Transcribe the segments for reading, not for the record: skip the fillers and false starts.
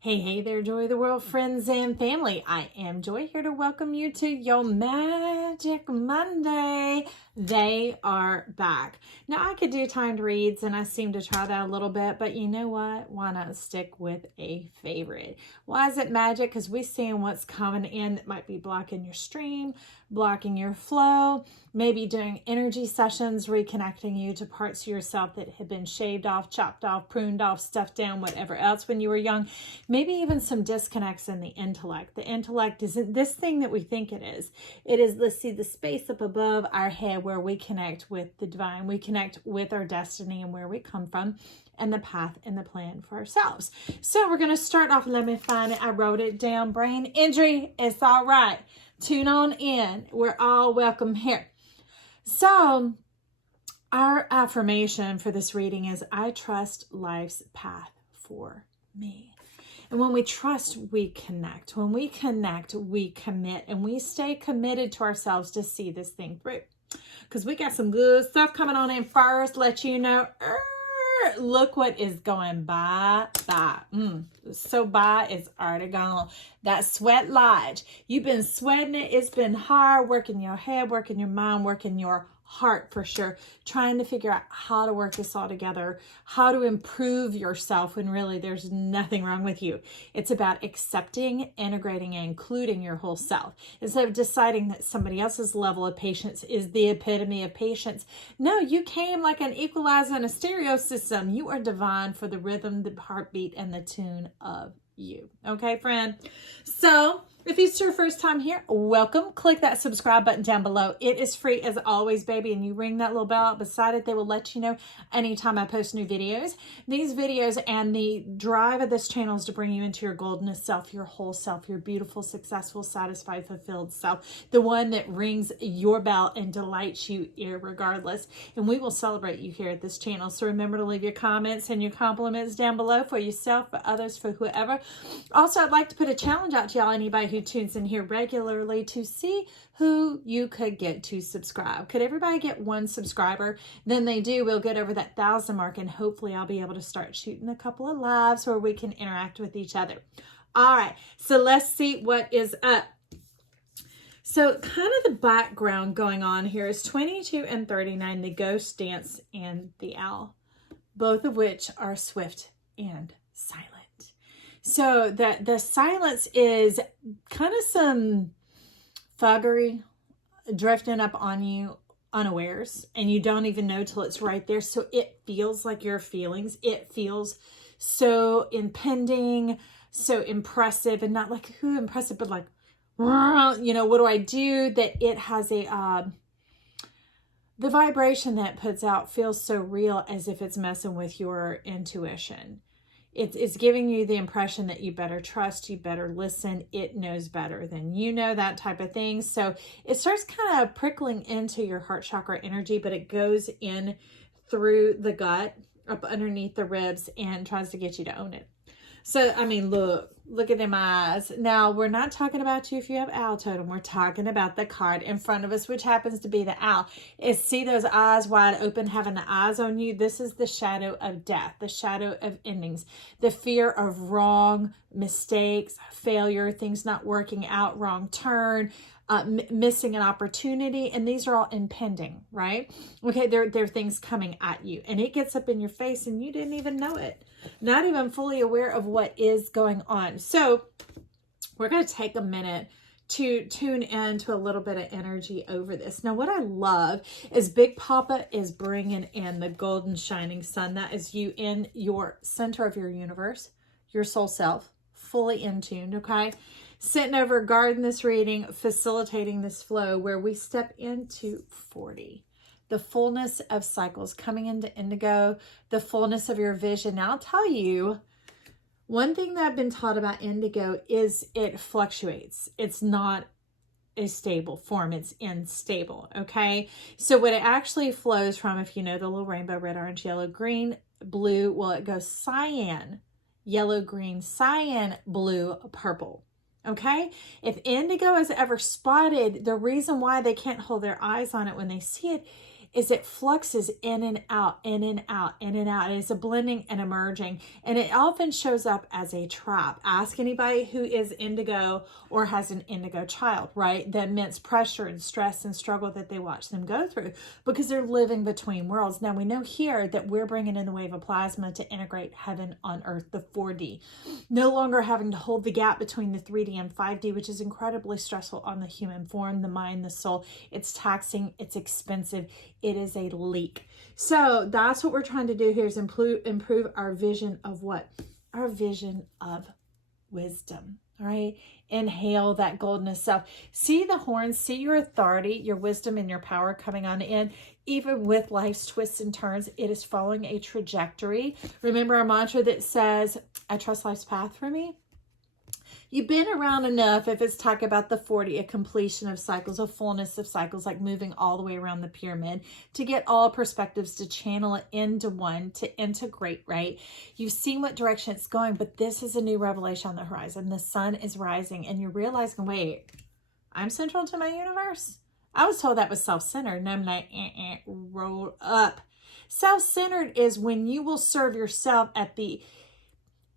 Hey, hey there, Joy of the World friends and family. I am Joy, here to welcome you to your Magic Monday. They are back. Now, I could do timed reads, and I seem to try that a little bit, but you know what? Why not stick with a favorite? Why is it magic? Because we're seeing what's coming in that might be blocking your stream, blocking your flow, maybe doing energy sessions, reconnecting you to parts of yourself that have been shaved off, chopped off, pruned off, stuffed down, whatever else when you were young. Maybe even some disconnects in the intellect. The intellect isn't this thing that we think it is. It is, let's see, the space up above our head where we connect with the divine. We connect with our destiny and where we come from and the path and the plan for ourselves. So we're going to start off. Let me find it. I wrote it down. Brain injury. It's all right. Tune on in. We're all welcome here. So our affirmation for this reading is, I trust life's path for me. And when we trust, we connect. When we connect, we commit. And we stay committed to ourselves to see this thing through. Because we got some good stuff coming on in first. Let you know, look what is going by. So by is already gone. That sweat lodge. You've been sweating it. It's been hard, working your head, working your mind, working your heart for sure, trying to figure out how to work this all together, how to improve yourself when really there's nothing wrong with you. It's about accepting, integrating, and including your whole self. Instead of deciding that somebody else's level of patience is the epitome of patience. No, you came like an equalizer in a stereo system. You are divine for the rhythm, the heartbeat, and the tune of you. Okay, friend? So if it's your first time here, welcome. Click that subscribe button down below. It is free as always, baby. And you ring that little bell out beside it. They will let you know anytime I post new videos. These videos and the drive of this channel is to bring you into your goldenest self, your whole self, your beautiful, successful, satisfied, fulfilled self. The one that rings your bell and delights you irregardless. And we will celebrate you here at this channel. So remember to leave your comments and your compliments down below for yourself, for others, for whoever. Also, I'd like to put a challenge out to y'all, anybody who tunes in here regularly, to see who you could get to subscribe. Could everybody get one subscriber? Then they do. We'll get over that 1,000 mark, and hopefully I'll be able to start shooting a couple of lives where we can interact with each other. All right, so let's see what is up. So kind of the background going on here is 22 and 39, the ghost dance and the owl, both of which are swift and silent. So the silence is kind of some thuggery drifting up on you unawares, and you don't even know till it's right there. So it feels like your feelings. It feels so impending, so impressive, and not like who impressive, but like, you know, what do I do? That it has a the vibration that it puts out feels so real, as if it's messing with your intuition. It's giving you the impression that you better trust, you better listen, it knows better than you know, that type of thing. So it starts kind of prickling into your heart chakra energy, but it goes in through the gut, up underneath the ribs, and tries to get you to own it. So, I mean, look at them eyes. Now, we're not talking about you if you have owl totem. We're talking about the card in front of us, which happens to be the owl. See those eyes wide open, having the eyes on you? This is the shadow of death, the shadow of endings, the fear of wrong, mistakes, failure, things not working out, wrong turn, missing an opportunity. And these are all impending, right? Okay, they're things coming at you, and it gets up in your face and you didn't even know it. Not even fully aware of what is going on. So we're going to take a minute to tune into a little bit of energy over this. Now, what I love is Big Papa is bringing in the golden shining sun. That is you in your center of your universe, your soul self, fully in tuned, okay? Sitting over, guarding this reading, facilitating this flow where we step into 40. The fullness of cycles, coming into indigo, the fullness of your vision. Now, I'll tell you, one thing that I've been taught about indigo is it fluctuates. It's not a stable form. It's unstable, okay? So what it actually flows from, if you know the little rainbow, red, orange, yellow, green, blue, well, it goes cyan, yellow, green, cyan, blue, purple. Okay, if indigo is ever spotted, the reason why they can't hold their eyes on it when they see it is it fluxes in and out, in and out, in and out. It's a blending and a merging, and it often shows up as a trap. Ask anybody who is indigo or has an indigo child, right? The immense pressure and stress and struggle that they watch them go through because they're living between worlds. Now we know here that we're bringing in the wave of plasma to integrate heaven on earth, the 4D. No longer having to hold the gap between the 3D and 5D, which is incredibly stressful on the human form, the mind, the soul. It's taxing, it's expensive, it is a leak. So that's what we're trying to do here, is improve our vision of what? Our vision of wisdom. All right. Inhale that goldenness self. See the horns, see your authority, your wisdom, and your power coming on in. Even with life's twists and turns, it is following a trajectory. Remember our mantra that says, I trust life's path for me? You've been around enough if it's talking about the 40, a completion of cycles, a fullness of cycles, like moving all the way around the pyramid, to get all perspectives, to channel it into one, to integrate, right? You've seen what direction it's going, but this is a new revelation on the horizon. The sun is rising and you're realizing, wait, I'm central to my universe? I was told that was self-centered, and I'm like, roll up. Self-centered is when you will serve yourself at the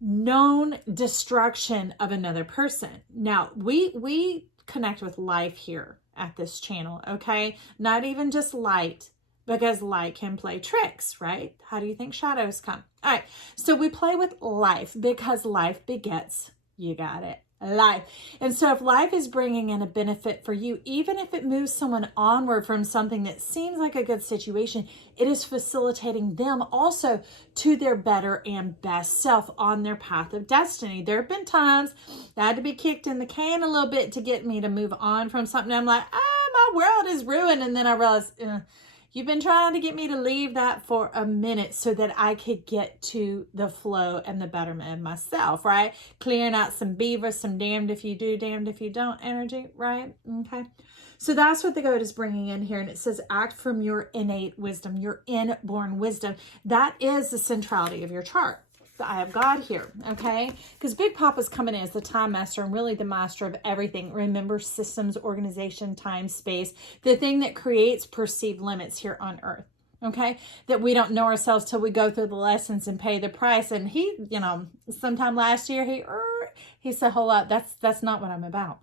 known destruction of another person. Now, we connect with life here at this channel, okay? Not even just light, because light can play tricks, right? How do you think shadows come? All right, so we play with life because life begets, you got it, life. And so if life is bringing in a benefit for you, even if it moves someone onward from something that seems like a good situation, it is facilitating them also to their better and best self on their path of destiny. There have been times that I had to be kicked in the can a little bit to get me to move on from something. I'm like, my world is ruined. And then I realized, you've been trying to get me to leave that for a minute so that I could get to the flow and the betterment of myself, right? Clearing out some beavers, some damned if you do, damned if you don't energy, right? Okay. So that's what the goat is bringing in here. And it says, act from your innate wisdom, your inborn wisdom. That is the centrality of your chart. The eye of God here, okay? Because Big Papa's coming in as the time master and really the master of everything. Remember, systems, organization, time, space, the thing that creates perceived limits here on earth, okay? That we don't know ourselves till we go through the lessons and pay the price. And he, sometime last year, he said, hold up, that's not what I'm about.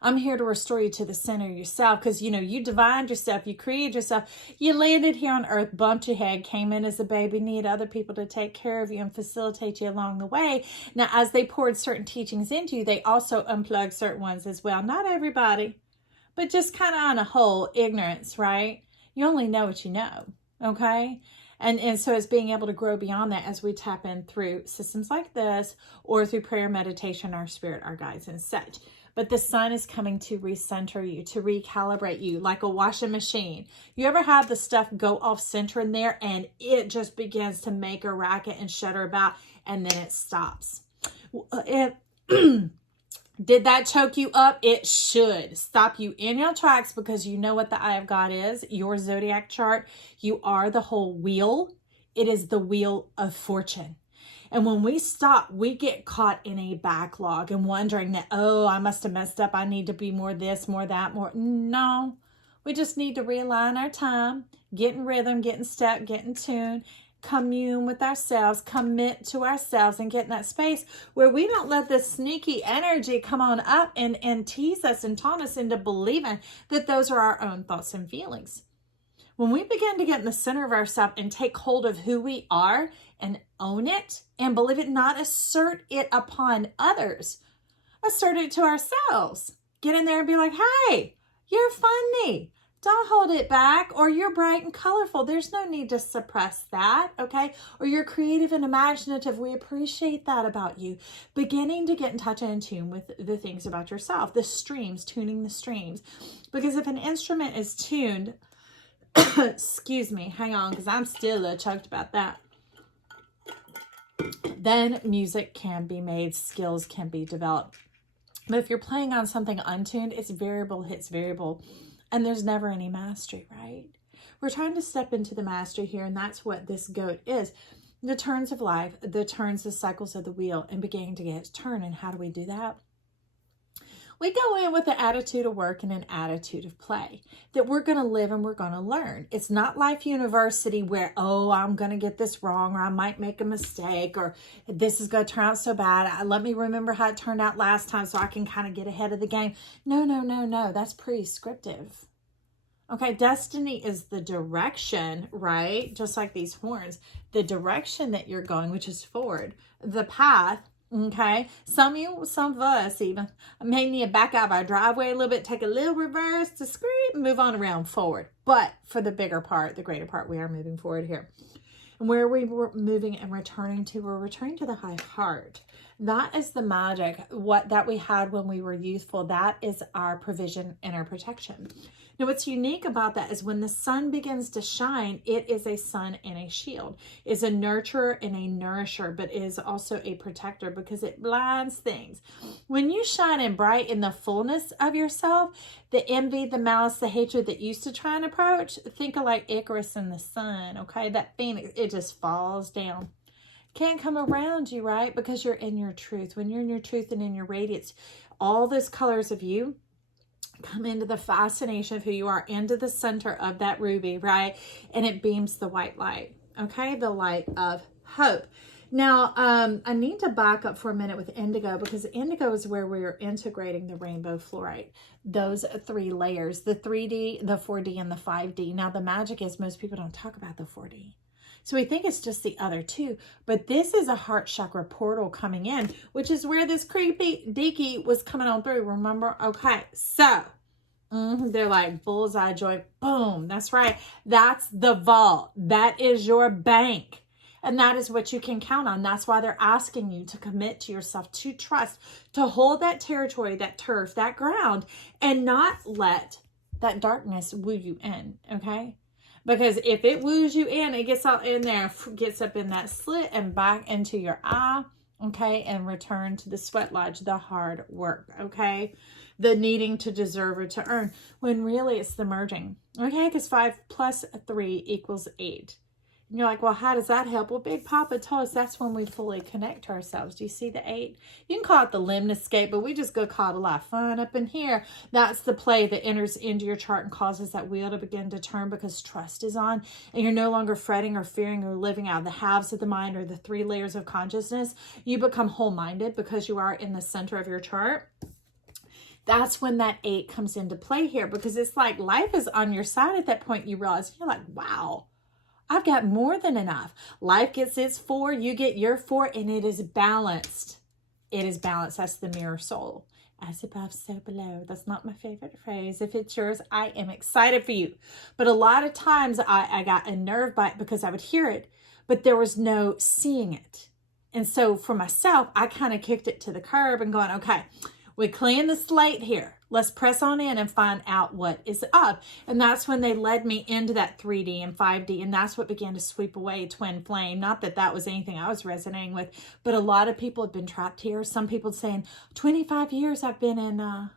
I'm here to restore you to the center of yourself because, you divined yourself, you created yourself, you landed here on earth, bumped your head, came in as a baby, need other people to take care of you and facilitate you along the way. Now, as they poured certain teachings into you, they also unplugged certain ones as well. Not everybody, but just kind of on a whole, ignorance, right? You only know what you know, okay? And so it's being able to grow beyond that as we tap in through systems like this or through prayer, meditation, our spirit, our guides, and such. But the sun is coming to recenter you, to recalibrate you like a washing machine. You ever have the stuff go off center in there and it just begins to make a racket and shudder about and then it stops? Did that choke you up? It should stop you in your tracks because you know what the eye of God is, your zodiac chart. You are the whole wheel. It is the wheel of fortune. And when we stop, we get caught in a backlog and wondering that, I must have messed up. I need to be more this, more that, more. No, we just need to realign our time, get in rhythm, get in step, get in tune, commune with ourselves, commit to ourselves, and get in that space where we don't let this sneaky energy come on up and tease us and taunt us into believing that those are our own thoughts and feelings. When we begin to get in the center of ourselves and take hold of who we are and own it and believe it, not assert it upon others, assert it to ourselves. Get in there and be like, hey, you're funny. Don't hold it back. Or you're bright and colorful. There's no need to suppress that, okay? Or you're creative and imaginative. We appreciate that about you. Beginning to get in touch and in tune with the things about yourself, the streams, tuning the streams. Because if an instrument is tuned, excuse me, hang on, because I'm still choked about that. Then music can be made, skills can be developed. But if you're playing on something untuned, it's variable hits variable, and there's never any mastery, right? We're trying to step into the mastery here, and that's what this goat is. The turns of life, the turns, the cycles of the wheel, and beginning to get its turn. And how do we do that? We go in with an attitude of work and an attitude of play, that we're going to live and we're going to learn. It's not Life University where, oh, I'm going to get this wrong, or I might make a mistake, or this is going to turn out so bad. Let me remember how it turned out last time so I can kind of get ahead of the game. No, no, no, no. That's prescriptive. Okay, destiny is the direction, right? Just like these horns, the direction that you're going, which is forward, the path. Okay, some of us even may need to back out of our driveway a little bit, take a little reverse to scrape, and move on around forward. But for the bigger part, the greater part, we are moving forward here. And where we were moving and returning to, we're returning to the high heart. That is the magic, what that we had when we were youthful. That is our provision and our protection. Now, what's unique about that is when the sun begins to shine, it is a sun and a shield. It's a nurturer and a nourisher, but it is also a protector because it blinds things. When you shine and bright in the fullness of yourself, the envy, the malice, the hatred that used to try and approach, think of like Icarus in the sun, okay? That phoenix, it just falls down. Can't come around you, right? Because you're in your truth. When you're in your truth and in your radiance, all those colors of you come into the fascination of who you are, into the center of that ruby, right? And it beams the white light, okay? The light of hope. Now, I need to back up for a minute with indigo, because indigo is where we are integrating the rainbow fluorite. Those 3 layers, the 3D, the 4D, and the 5D. Now, the magic is most people don't talk about the 4D. So we think it's just the other 2, but this is a heart chakra portal coming in, which is where this creepy deaky was coming on through. Remember? Okay, so they're like bullseye joy. Boom. That's right. That's the vault. That is your bank. And that is what you can count on. That's why they're asking you to commit to yourself, to trust, to hold that territory, that turf, that ground, and not let that darkness woo you in. Okay? Because if it woos you in, it gets out in there, gets up in that slit and back into your eye, okay? And return to the sweat lodge, the hard work, okay? The needing to deserve or to earn, when really it's the merging, okay? Because 5 plus 3 equals 8. And you're like, well, how does that help? Well, Big Papa told us that's when we fully connect to ourselves. Do you see the 8? You can call it the lemniscape, but we just go call it a lot of fun up in here. That's the play that enters into your chart and causes that wheel to begin to turn, because trust is on and you're no longer fretting or fearing or living out of the halves of the mind or the 3 layers of consciousness. You become whole-minded because you are in the center of your chart. That's when that 8 comes into play here, because it's like life is on your side at that point. You realize, you're like, wow, I've got more than enough. Life gets its 4, you get your 4, and it is balanced. It is balanced. That's the mirror soul. As above, so below. That's not my favorite phrase. If it's yours, I am excited for you. But a lot of times I got a nerve bite because I would hear it, but there was no seeing it. And so for myself, I kind of kicked it to the curb and going, okay, we clean the slate here. Let's press on in and find out what is up. And that's when they led me into that 3D and 5D. And that's what began to sweep away twin flame. Not that that was anything I was resonating with, but a lot of people have been trapped here. Some people saying, 25 years I've been in,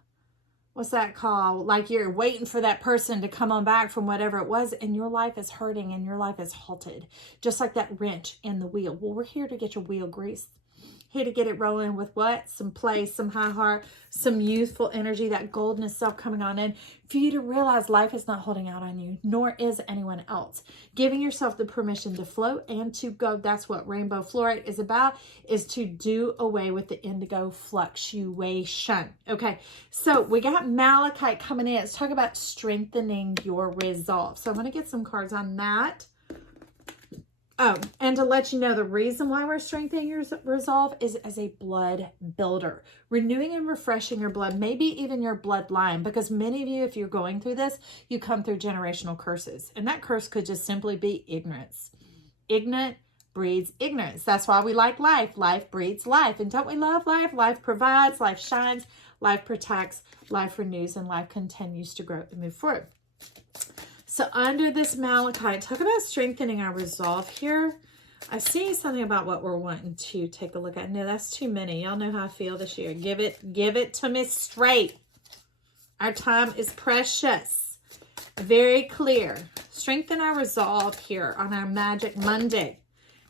what's that called? Like you're waiting for that person to come on back from whatever it was. And your life is hurting and your life is halted. Just like that wrench in the wheel. Well, we're here to get your wheel greased. Here to get it rolling with what? Some play, some high heart, some youthful energy, that golden self coming on in, for you to realize life is not holding out on you, nor is anyone else. Giving yourself the permission to float and to go. That's what rainbow fluorite is about, is to do away with the indigo fluctuation. Okay, so we got malachite coming in. Let's talk about strengthening your resolve. So I'm going to get some cards on that. Oh, and to let you know, the reason why we're strengthening your resolve is as a blood builder. Renewing and refreshing your blood, maybe even your bloodline, because many of you, if you're going through this, you come through generational curses. And that curse could just simply be ignorance. Ignorant breeds ignorance. That's why we like life. Life breeds life. And don't we love life? Life provides, life shines, life protects, life renews, and life continues to grow and move forward. So under this malachite, talk about strengthening our resolve here. I see something about what we're wanting to take a look at. No, that's too many. Y'all know how I feel this year. Give it to me straight. Our time is precious. Very clear. Strengthen our resolve here on our Magic Monday.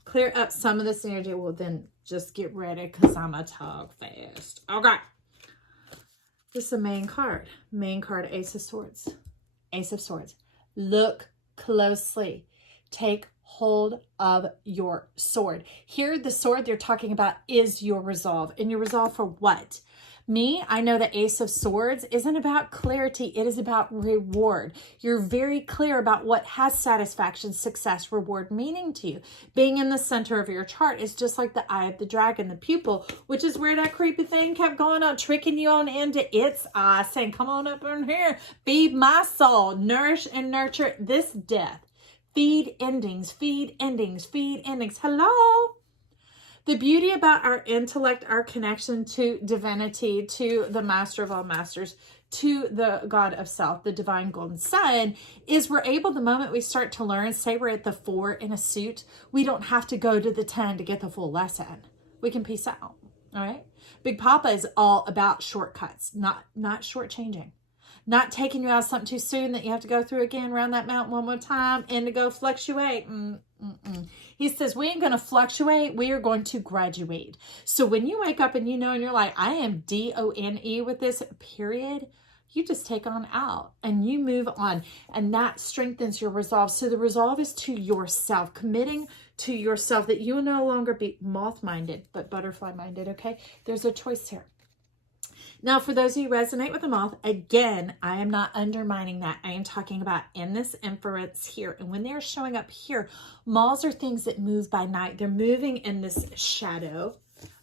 Clear up some of this energy. Well, then just get ready, because I'm a talk fast. Okay. This is the main card. Main card, Ace of Swords. Ace of Swords. Look closely. Take hold of your sword. Here, the sword they're talking about is your resolve. And your resolve for what? Me, I know the Ace of Swords isn't about clarity. It is about reward. You're very clear about what has satisfaction, success, reward, meaning to you. Being in the center of your chart is just like the eye of the dragon, the pupil, which is where that creepy thing kept going on, tricking you on into its eye, saying, come on up in here, feed my soul, nourish and nurture this death. Feed endings, feed endings, feed endings. Hello? The beauty about our intellect, our connection to divinity, to the master of all masters, to the God of self, the divine golden sun, is we're able, the moment we start to learn, say we're at the 4 in a suit, we don't have to go to the 10 to get the full lesson. We can peace out, all right? Big Papa is all about shortcuts, not shortchanging. Not taking you out of something too soon that you have to go through again, around that mountain one more time, and to go fluctuate. He says, we ain't going to fluctuate. We are going to graduate. So when you wake up and you know, and you're like, I am DONE with this, period, you just take on out and you move on. And that strengthens your resolve. So the resolve is to yourself, committing to yourself that you will no longer be moth-minded, but butterfly-minded, okay? There's a choice here. Now, for those of you who resonate with the moth, again, I am not undermining that. I am talking about in this inference here. And when they're showing up here, moths are things that move by night. They're moving in this shadow.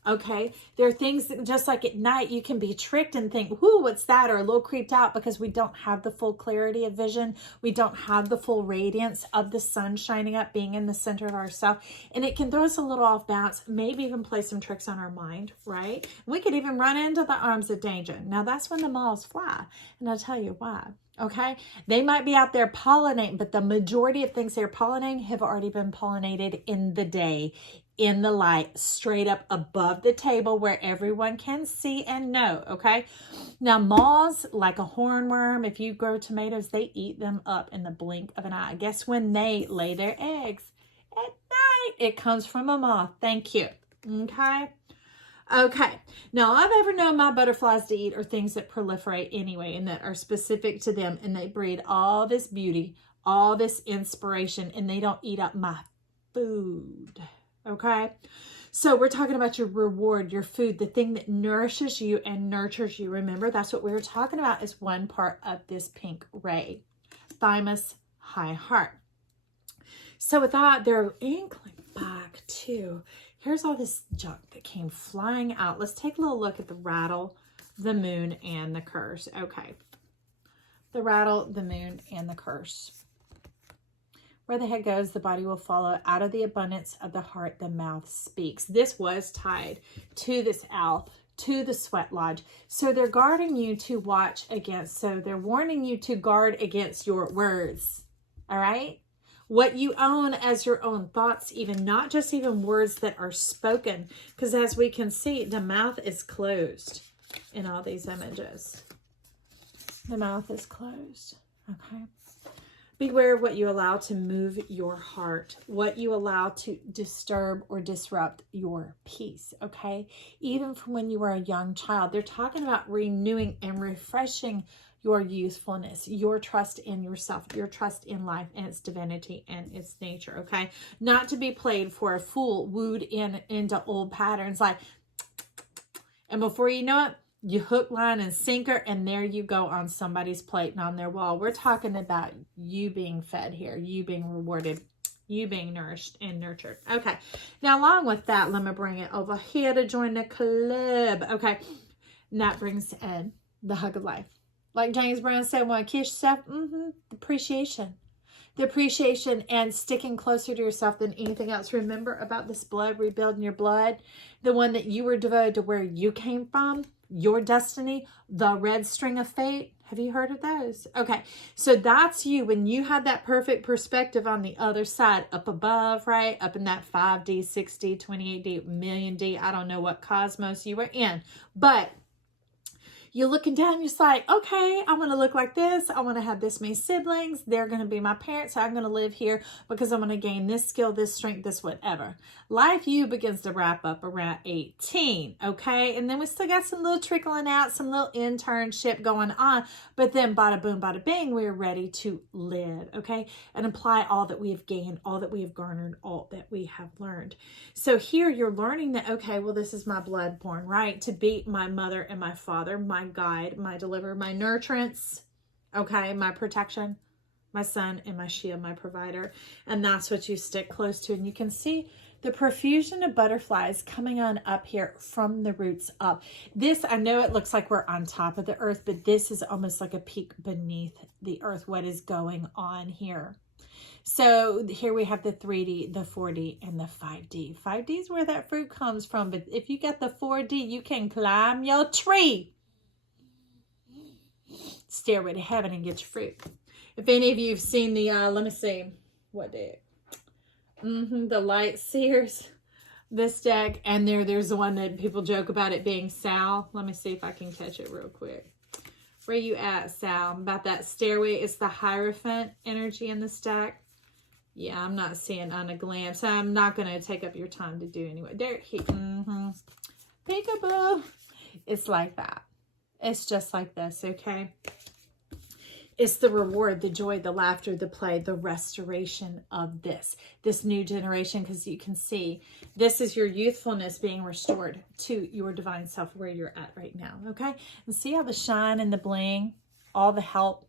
Okay, there are things that just like at night, you can be tricked and think, whoo, what's that? Or a little creeped out because we don't have the full clarity of vision. We don't have the full radiance of the sun shining up, being in the center of ourself. And it can throw us a little off balance, maybe even play some tricks on our mind, right? We could even run into the arms of danger. Now, that's when the moths fly. And I'll tell you why. Okay, they might be out there pollinating, but the majority of things they're pollinating have already been pollinated in the day, in the light, straight up above the table where everyone can see and know. Okay, now moths, like a hornworm, if you grow tomatoes, they eat them up in the blink of an eye. Guess when they lay their eggs? At night. It comes from a moth. Thank you. Okay, now I've ever known my butterflies to eat are things that proliferate anyway and that are specific to them, and they breed all this beauty, all this inspiration, and they don't eat up my food. Okay, so we're talking about your reward, your food, the thing that nourishes you and nurtures you. Remember, that's what we were talking about is one part of this pink ray. Thymus, high heart. So with that, they're inkling back to, here's all this junk that came flying out. Let's take a little look at the rattle, the moon, and the curse. Okay. The rattle, the moon, and the curse. Where the head goes, the body will follow. Out of the abundance of the heart, the mouth speaks. This was tied to this owl, to the sweat lodge. So they're guarding you to watch against. So they're warning you to guard against your words. All right? What you own as your own thoughts, even not just even words that are spoken. Because as we can see, the mouth is closed in all these images. The mouth is closed. Okay. Beware of what you allow to move your heart, what you allow to disturb or disrupt your peace, okay? Even from when you were a young child, they're talking about renewing and refreshing your youthfulness, your trust in yourself, your trust in life and its divinity and its nature, okay? Not to be played for a fool, wooed into old patterns like, and before you know it, you hook, line, and sinker, and there you go on somebody's plate and on their wall. We're talking about you being fed here, you being rewarded, you being nourished and nurtured. Okay, now along with that, let me bring it over here to join the club. Okay, and that brings in the hug of life. Like James Brown said, want to kiss yourself? Appreciation. The appreciation and sticking closer to yourself than anything else. Remember about this blood, rebuilding your blood, the one that you were devoted to where you came from, your destiny, the red string of fate. Have you heard of those? Okay, so that's you when you had that perfect perspective on the other side, up above, right? Up in that 5D, 6D, 28D, million D, I don't know what cosmos you were in. But You're looking down, you're like, okay, I want to look like this. I want to have this many siblings. They're going to be my parents. I'm going to live here because I'm going to gain this skill, this strength, this whatever. Life you begins to wrap up around 18, okay? And then we still got some little trickling out, some little internship going on. But then bada boom, bada bing, we're ready to live, okay? And apply all that we have gained, all that we have garnered, all that we have learned. So here you're learning that, okay, well, this is my bloodborne, right? To be my mother and my father, my guide, my deliverer, my nurturance, okay, my protection, my son and my shield, my provider. And that's what you stick close to. And you can see the profusion of butterflies coming on up here from the roots up. This, I know it looks like we're on top of the earth, but this is almost like a peek beneath the earth, what is going on here. So here we have the 3D, the 4D, and the 5D. 5D is where that fruit comes from, but if you get the 4D, you can climb your tree. Stairway to heaven and get your fruit. If any of you have seen the, let me see, what deck? The Light Seers, this deck, and there's the one that people joke about it being Sal. Let me see if I can catch it real quick. Where you at, Sal? About that stairway. It's the Hierophant energy in this deck. Yeah, I'm not seeing on a glance. I'm not going to take up your time to do anyway. There, peekaboo. It's like that. It's just like this, okay? It's the reward, the joy, the laughter, the play, the restoration of this new generation, because you can see this is your youthfulness being restored to your divine self where you're at right now, okay? And see how the shine and the bling, all the help,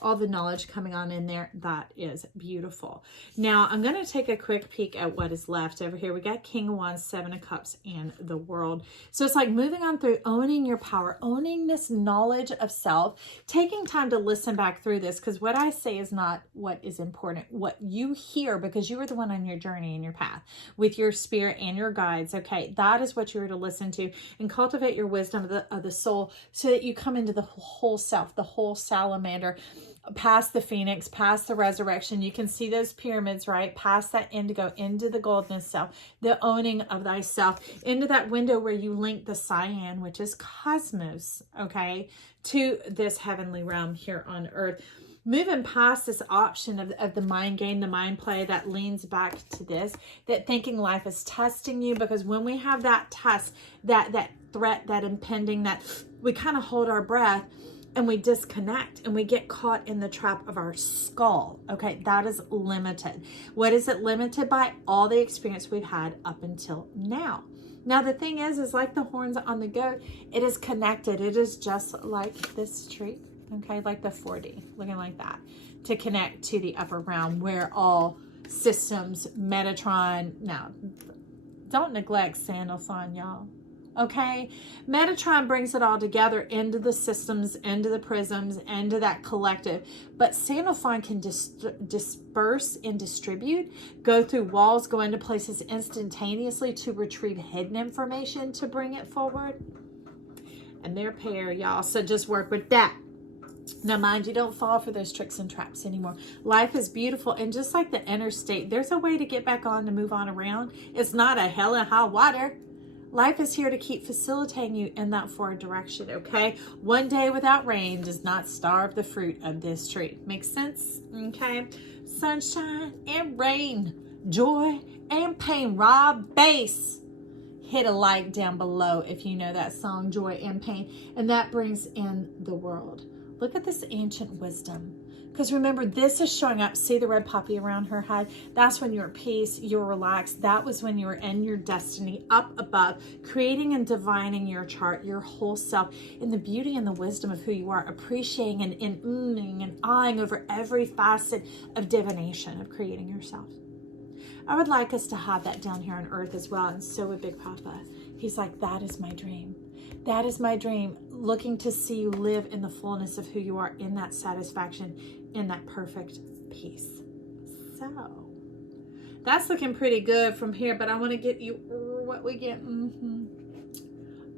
all the knowledge coming on in there, that is beautiful. Now, I'm going to take a quick peek at what is left over here. We got King of Wands, Seven of Cups, and the World. So it's like moving on through owning your power, owning this knowledge of self, taking time to listen back through this, because what I say is not what is important. What you hear, because you are the one on your journey and your path with your spirit and your guides, okay? That is what you are to listen to and cultivate your wisdom of the soul so that you come into the whole self, the whole salamander, past the phoenix, past the resurrection. You can see those pyramids, right? Past that indigo, into the goldness self, the owning of thyself, into that window where you link the cyan, which is cosmos, okay, to this heavenly realm here on earth. Moving past this option of the mind game, the mind play that leans back to this, that thinking life is testing you, because when we have that test, that threat, that impending, that we kind of hold our breath, and we disconnect and we get caught in the trap of our skull. Okay, that is limited. What is it limited by? All the experience we've had up until now. Now, the thing is like the horns on the goat, it is connected. It is just like this tree, okay, like the 4D, looking like that, to connect to the upper realm where all systems, Metatron, now, don't neglect Sandalphon, y'all. Okay, Metatron brings it all together into the systems, into the prisms, into that collective. But Sandalphon can disperse and distribute, go through walls, go into places instantaneously to retrieve hidden information to bring it forward. And they're a pair, y'all. So just work with that. Now, mind you, don't fall for those tricks and traps anymore. Life is beautiful. And just like the interstate, there's a way to get back on, to move on around. It's not a hell and high water. Life is here to keep facilitating you in that forward direction, okay? One day without rain does not starve the fruit of this tree. Makes sense? Okay? Sunshine and rain, joy and pain. Rob Bass. Hit a like down below if you know that song, Joy and Pain. And that brings in the world. Look at this ancient wisdom. Because remember, this is showing up. See the red poppy around her head? That's when you're at peace, you're relaxed. That was when you were in your destiny, up above, creating and divining your chart, your whole self, in the beauty and the wisdom of who you are, appreciating and ooming and eyeing over every facet of divination, of creating yourself. I would like us to have that down here on earth as well, and so would Big Papa. He's like, that is my dream. That is my dream, looking to see you live in the fullness of who you are, in that satisfaction, in that perfect peace. So, that's looking pretty good from here, but I want to get you what we get.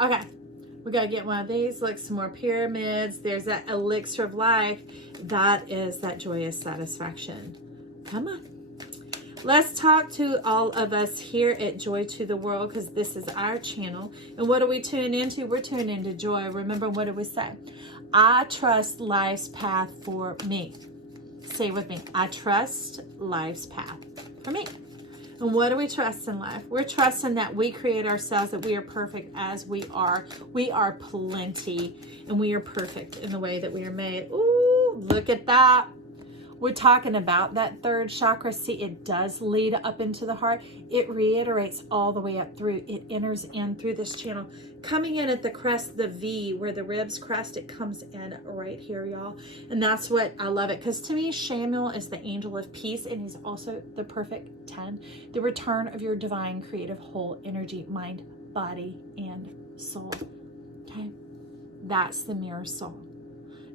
Okay, we got to get one of these, like some more pyramids. There's that elixir of life. That is that joyous satisfaction. Come on. Let's talk to all of us here at Joy to the World, because this is our channel. And what do we tune into? We're tuning into joy. Remember, what did we say? I trust life's path for me. Say it with me. I trust life's path for me. And what do we trust in life? We're trusting that we create ourselves, that we are perfect as we are. We are plenty, and we are perfect in the way that we are made. Ooh, look at that. We're talking about that third chakra. See, it does lead up into the heart. It reiterates all the way up through. It enters in through this channel. Coming in at the crest, the V, where the ribs crest, it comes in right here, y'all. And that's what I love it. Because to me, Shamuel is the angel of peace, and he's also the perfect 10. The return of your divine, creative, whole energy, mind, body, and soul. Okay? That's the mirror soul.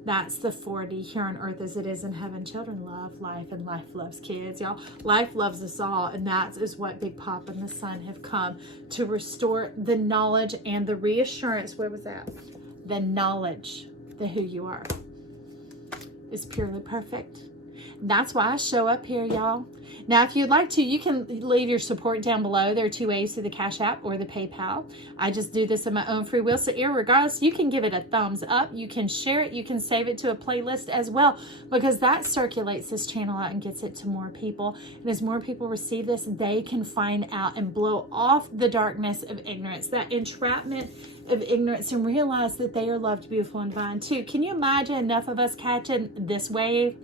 That's the 4D here on earth as it is in heaven. Children love life, and life loves kids, y'all. Life loves us all, and that is what Big Papa and the Sun have come to restore the knowledge and the reassurance. Where was that? The knowledge that who you are is purely perfect. That's why I show up here, y'all. Now, if you'd like to, you can leave your support down below. There are 2 ways to the Cash App or the PayPal. I just do this of my own free will. So irregardless, you can give it a thumbs up. You can share it. You can save it to a playlist as well, because that circulates this channel out and gets it to more people. And as more people receive this, they can find out and blow off the darkness of ignorance, that entrapment of ignorance, and realize that they are loved, beautiful, and divine too. Can you imagine enough of us catching this wave?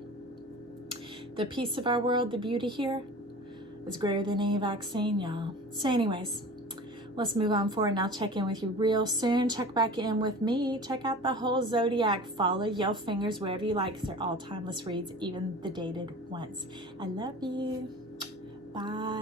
The peace of our world, the beauty here, is greater than any vaccine, y'all. So anyways, let's move on forward, and I'll check in with you real soon. Check back in with me. Check out the whole zodiac. Follow your fingers wherever you like, because they're all timeless reads, even the dated ones. I love you. Bye.